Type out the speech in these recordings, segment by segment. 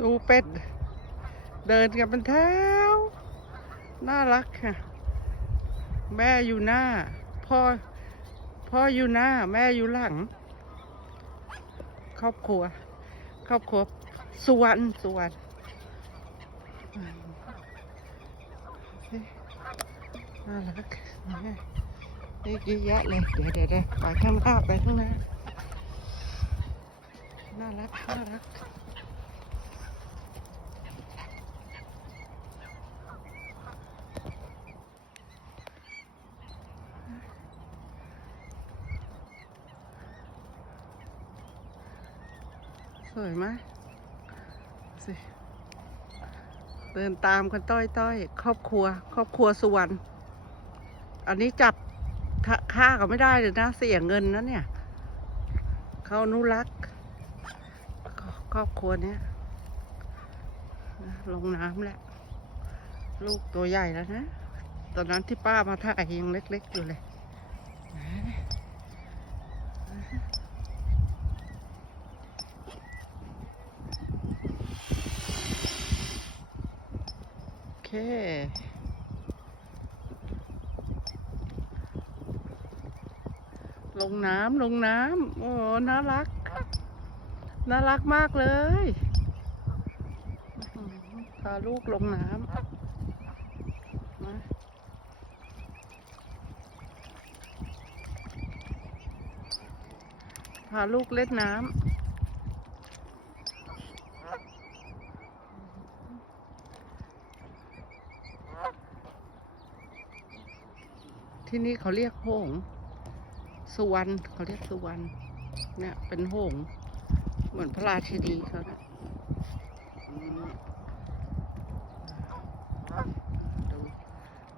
ดูเป็ด เดินกันเป็นแถว น่ารักค่ะ แม่อยู่หน้า พ่อ พ่ออยู่หน้า แม่อยู่หลัง ครอบครัว ครอบครัวสวรรณสวรรณน่ารักนี่นี่เยอะแยะเลย เดี๋ยวเดี๋ยวเดี๋ยวไปข้างหน้าไปข้างหน้า น่ารัก น่ารัก สวยไหมสิเดินตามกันต้อยต้อยๆครอบครัว ครอบครัวสุวรรณอันนี้จับค่าก็ไม่ได้เลยนะ เสียเงินนะเนี่ย เขานุรักษ์ครอบครัวเนี้ยลงน้ำแล้วลูกตัวใหญ่แล้วนะ ตอนนั้นที่ป้ามาถ่ายยังเล็ก ๆ อยู่เลย เคลงน้ำลงน้ำโอ้น่ารัก น่ารักมากเลยพาลูกลงน้ำมาพาลูกเล่นน้ำ ที่นี่เขาเรียกโหงสุวรรณเขาเรียกสุวรรณเนี่ยเป็นโหงเหมือนพระราชินีเขานะดู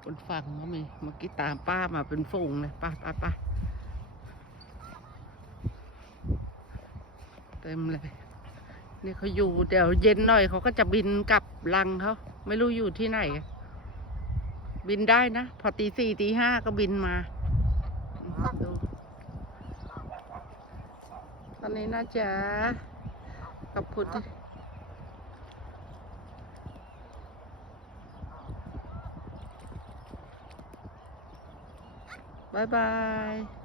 บนฝั่งก็มีเมื่อกี้ตามป้ามาเป็นฝูงเลยป้าป้าป้าเต็มเลยนี่เขาอยู่เดี๋ยวเย็นหน่อยเขาก็จะบินกลับรังเขาไม่รู้อยู่ที่ไหน บินได้นะ พอตีสี่ตีห้าก็บินมาดูตอนนี้นะจ๊ะขอบคุณที่บายบาย